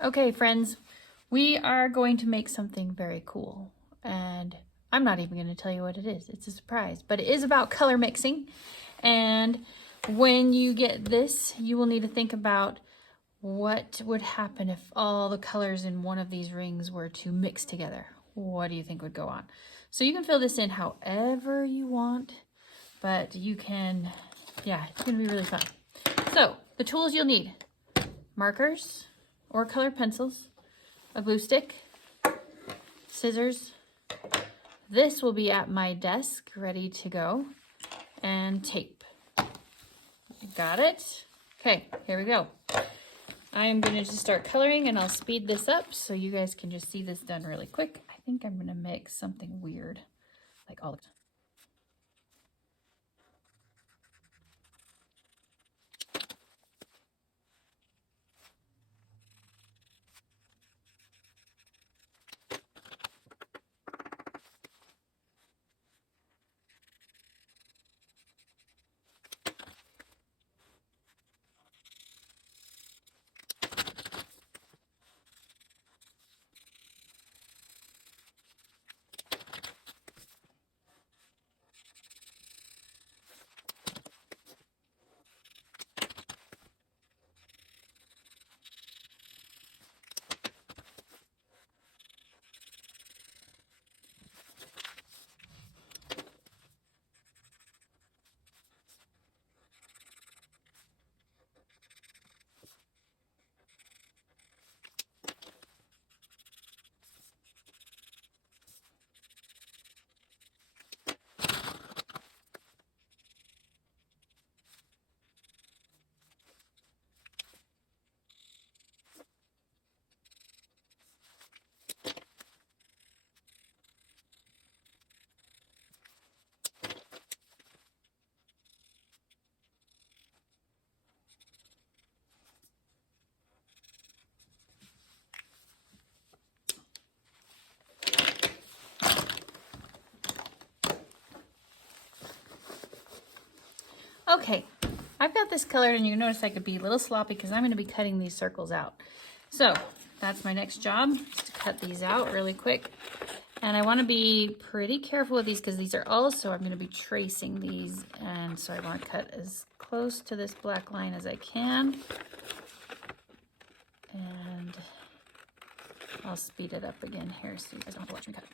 Okay, friends, we are going to make something very cool, and I'm not even going to tell you what it is. It's a surprise, but it is about color mixing. And when you get this, you will need to think about what would happen if all the colors in one of these rings were to mix together. What do you think would go on? So you can fill this in however you want, but you can, yeah, it's going to be really fun. So the tools you'll need: markers or colored pencils, a glue stick, scissors. This will be at my desk ready to go, and tape. Got it? Okay, here we go. I'm going to just start coloring, and I'll speed this up so you guys can just see this done really quick. I think I'm going to mix something weird, like all the time. Okay, I've got this colored, and you notice I could be a little sloppy because I'm going to be cutting these circles out. So that's my next job, just to cut these out really quick. And I want to be pretty careful with these because these are also, I'm going to be tracing these, and so I want to cut as close to this black line as I can. And I'll speed it up again here so you guys don't have to watch me cut.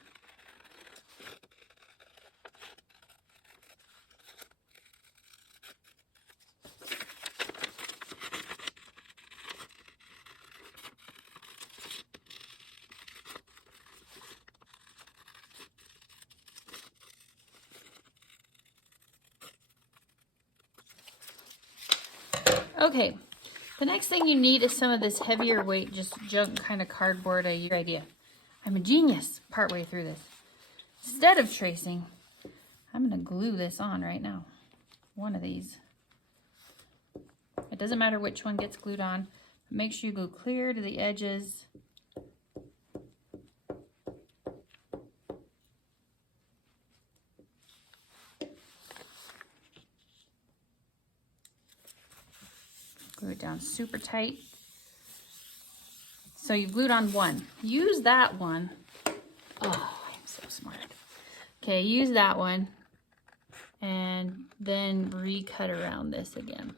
Okay, the next thing you need is some of this heavier weight, just junk kind of cardboard. Your idea. I'm a genius partway through this. Instead of tracing, I'm going to glue this on right now. One of these. It doesn't matter which one gets glued on. Make sure you glue clear to the edges. Glue it down super tight. So you've glued on one. Use that one. Oh, I'm so smart. Okay, use that one and then recut around this again.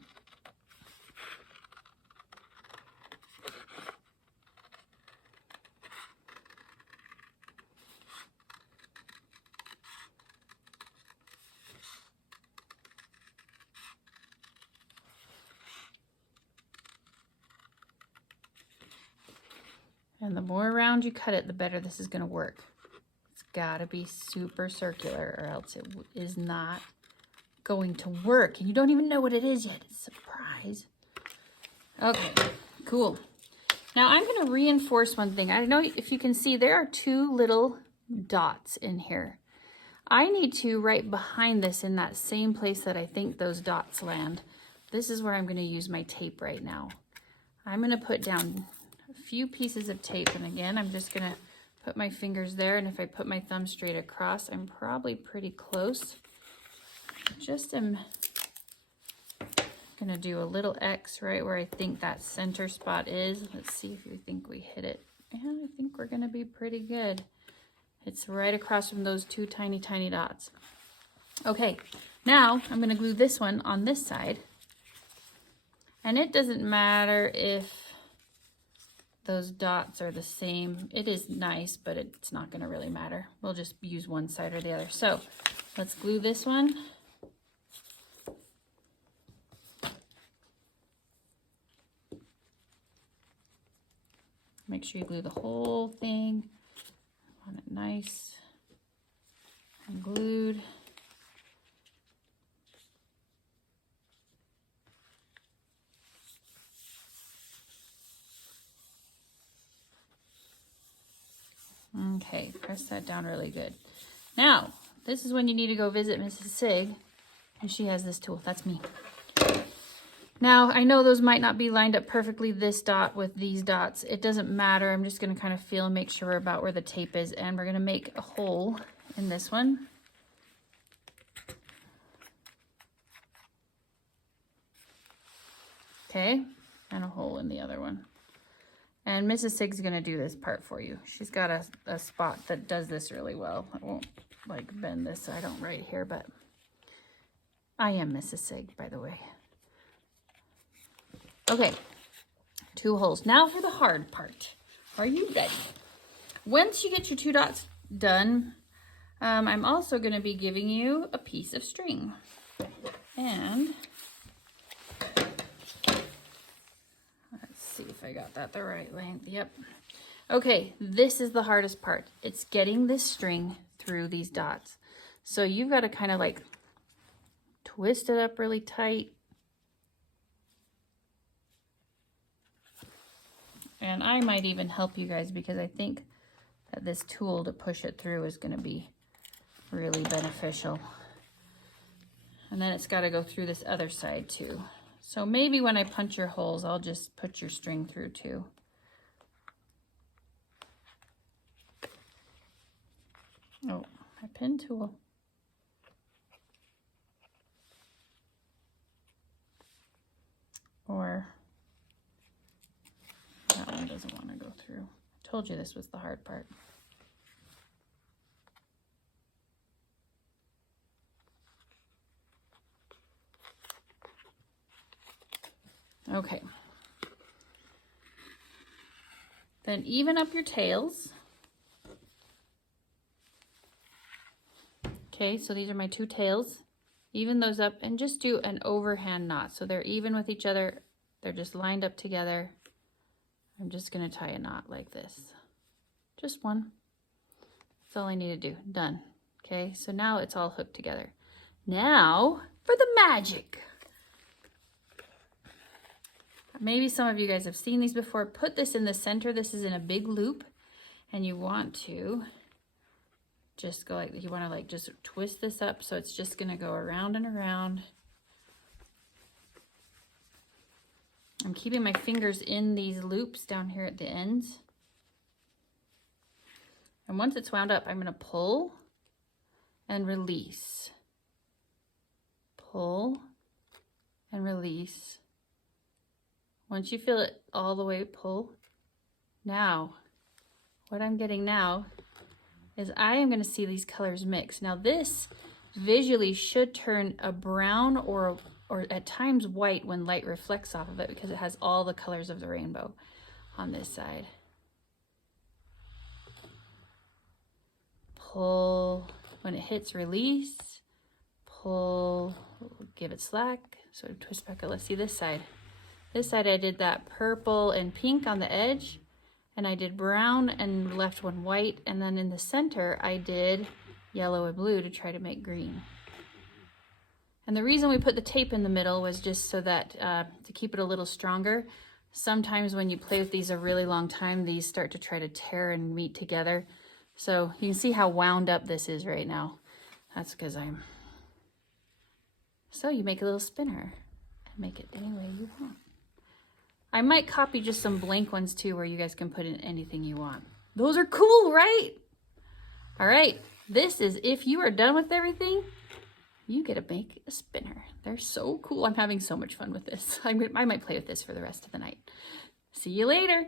And the more around you cut it, the better this is going to work. It's got to be super circular or else it is not going to work. And you don't even know what it is yet. It's a surprise. Okay, cool. Now I'm going to reinforce one thing. I don't know if you can see, there are two little dots in here. I need to, right behind this, in that same place that I think those dots land, this is where I'm going to use my tape right now. I'm going to put down few pieces of tape, and again I'm just gonna put my fingers there, and if I put my thumb straight across, I'm probably pretty close. Just am gonna do a little X right where I think that center spot is. Let's see if you think we hit it. And I think we're gonna be pretty good. It's right across from those two tiny, tiny dots. Okay, now I'm gonna glue this one on this side. And it doesn't matter if those dots are the same. It is nice, but it's not gonna really matter. We'll just use one side or the other. So let's glue this one. Make sure you glue the whole thing. I want it nice and glued. Okay, press that down really good. Now, this is when you need to go visit Mrs. Sigg, and she has this tool. That's me. Now, I know those might not be lined up perfectly, this dot with these dots. It doesn't matter. I'm just going to kind of feel and make sure we're about where the tape is, and we're going to make a hole in this one. Okay, and a hole in the other one. And Mrs. Sigg's going to do this part for you. She's got a spot that does this really well. I won't like bend this so I don't right here, but I am Mrs. Sigg, by the way. Okay, 2 holes. Now for the hard part. Are you ready? Once you get your 2 dots done, I'm also going to be giving you a piece of string. And let's see if I got that the right length. Yep. Okay, this is the hardest part. It's getting this string through these dots. So you've got to kind of like twist it up really tight. And I might even help you guys because I think that this tool to push it through is going to be really beneficial. And then it's got to go through this other side too. So maybe when I punch your holes, I'll just put your string through too. Oh, my pen tool. Or that one doesn't want to go through. I told you this was the hard part. Okay. Then even up your tails. Okay, so these are my 2 tails. Even those up and just do an overhand knot. So they're even with each other. They're just lined up together. I'm just going to tie a knot like this. Just one. That's all I need to do. Done. Okay, so now it's all hooked together. Now for the magic. Maybe some of you guys have seen these before. Put this in the center. This is in a big loop. And you want to just go like, you want to like just twist this up. So it's just going to go around and around. I'm keeping my fingers in these loops down here at the ends. And once it's wound up, I'm going to pull and release. Pull and release. Once you feel it all the way, pull. Now, what I'm getting now is I am going to see these colors mix. Now this visually should turn a brown or at times white when light reflects off of it because it has all the colors of the rainbow on this side. Pull, when it hits release, pull, give it slack, sort of twist back. Let's see this side. This side I did that purple and pink on the edge, and I did brown and left one white, and then in the center I did yellow and blue to try to make green. And the reason we put the tape in the middle was just so that to keep it a little stronger. Sometimes when you play with these a really long time, these start to try to tear and meet together. So you can see how wound up this is right now. That's because I'm... So you make a little spinner and make it any way you want. I might copy just some blank ones too where you guys can put in anything you want. Those are cool, right? All right, this is, if you are done with everything, you get to make a spinner. They're so cool. I'm having so much fun with this. I might play with this for the rest of the night. See you later.